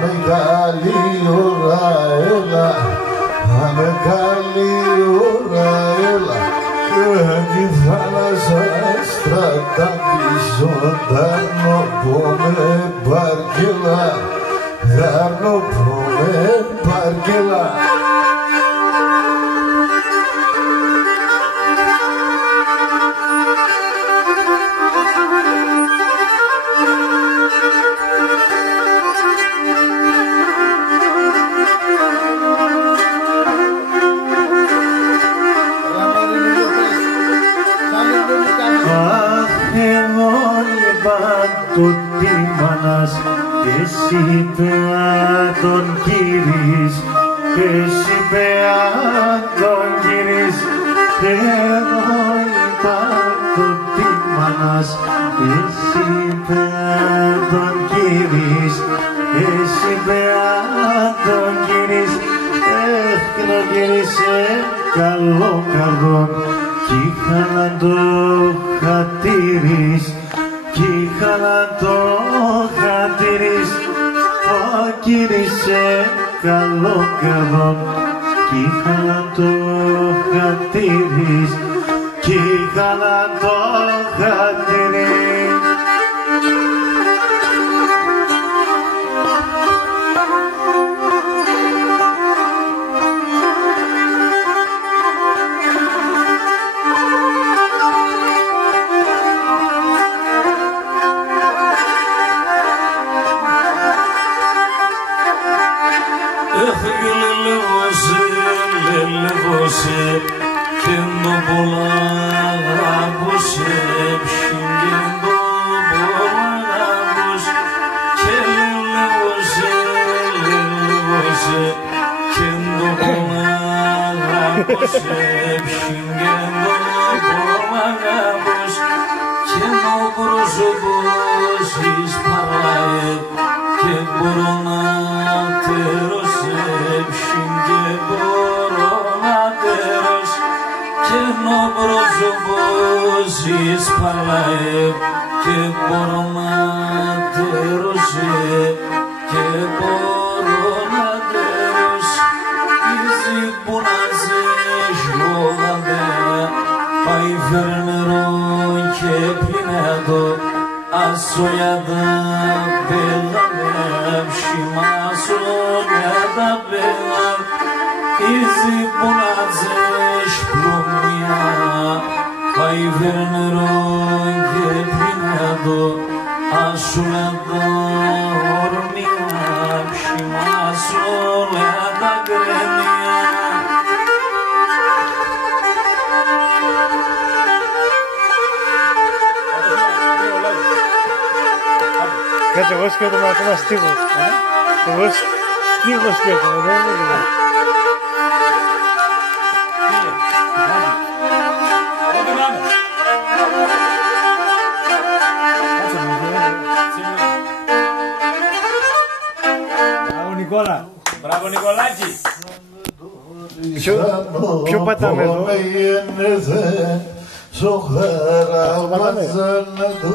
Πάμε καλή ώρα, έλα. Πάμε καλή ώρα, έλα. Τη θάλασσα στρατάπησο, δάρνω πόμε μπαρκελά. Δάρνω πόμε μπαρκελά. Τούτη μάνας εσύ πεά τον κύρις, εσύ πεά τον κύρις. Εγώ είπα τούτη μάνας εσύ πεά τον κύρις, εσύ πεά τον κύρις. Και τον κύρισε καλό καρδόν κι είχα το χατήρις. Κι είχα το χατήρις, το κύρισε καλό καρδόν. Κι είχα το χατήρις, κι είχα το χατήρις. Λελεύωσε και το πολλά αγαπούσε, ψυχήν το πολλά αγαπούσε. Και λελεύωσε και το πολλά αγαπούσε, ψυχήν το πολλά αγαπούσε. Και το πρόσωπος της παράει και μπορώ να τερώσει, ψυχήν μπορώ να τερώσει. Και το πρόσωπος της παράει και μπορώ να τερώσει, και μπορώ να τερώσει. Ίζει που να ζεις λόγατε, πάει φέρνερο και πλυνέτο. Άσο για τα πέλαμε, ψημάσω για τα πέλαμε. Ίζει που να ζεις πλωμιά, πάει φέρνερο και πλυνέτο. Άσο για τα ορμιά, ψημάσω για τα κρέμια. Κάτσε, εγώ σκέφτομαι ακόμα στίχος. Εγώ στίχος σκέφτομαι, δεν είναι δηλαδή. Μπράβο Νικόλα. Μπράβο Νικολάκη. Ποιο πατάμε εδώ? Ζωχέρα μας να το